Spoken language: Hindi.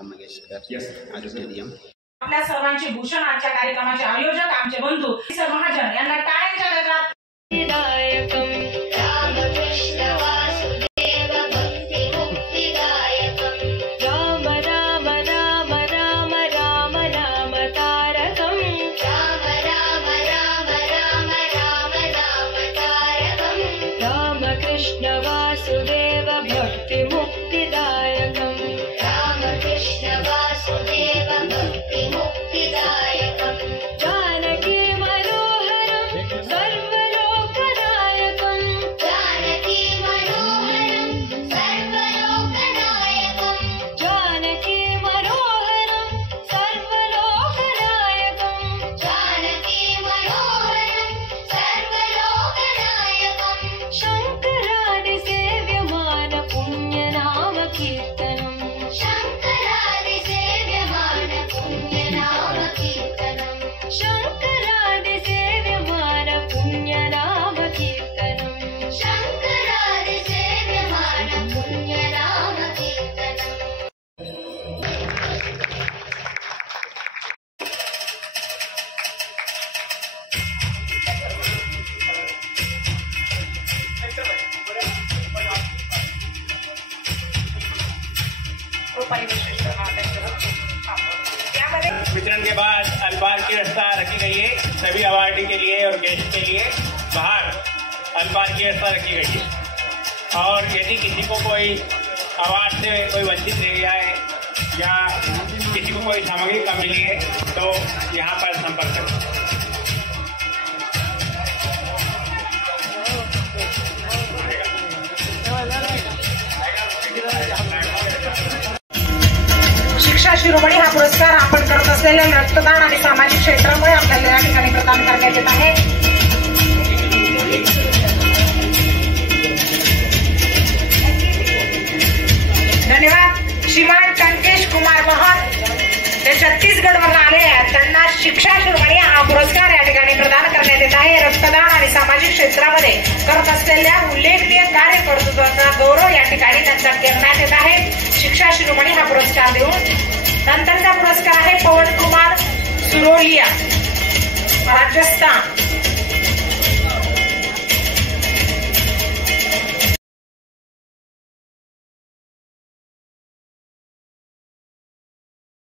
लता मंगेशकर ऑडिटोरियम। आपल्या सर्वांचे भूषण आजच्या कार्यक्रमाचे आयोजक आमचे बंधू सर महाजन यांना टाळ्यांच्या गजरात वितरण के बाद अल्पाहार की व्यवस्था रखी गई है। सभी अवार्डी के लिए और गेस्ट के लिए बाहर अल्पाहार की व्यवस्था रखी गई है। और यदि किसी को कोई अवार्ड से कोई वंचित रह गया है या किसी को कोई सामग्री कम मिली है तो यहाँ पर संपर्क करें। शिक्षा शिरोमणी हा पुरस्कार आपण करत असलेल्या रक्तदान आणि सामाजिक क्षेत्रामुळे आपल्याला या ठिकाणी प्रदान करण्यात येत आहे। धन्यवाद। श्रीमान कनकेश कुमार महत ते छत्तीसगडवरून आले आहेत, त्यांना शिक्षा शिरोमणी हा पुरस्कार या ठिकाणी प्रदान करण्यात येत आहे। रक्तदान आणि सामाजिक क्षेत्रामध्ये करत असलेल्या उल्लेखनीय कार्यकर्तृत्वाचा गौरव या ठिकाणी त्यांचा करण्यात येत आहे। शिक्षा शिरोमणी हा पुरस्कार देऊन नंतरचा पुरस्कार आहे पवन कुमार सुरोलिया, राजस्थान।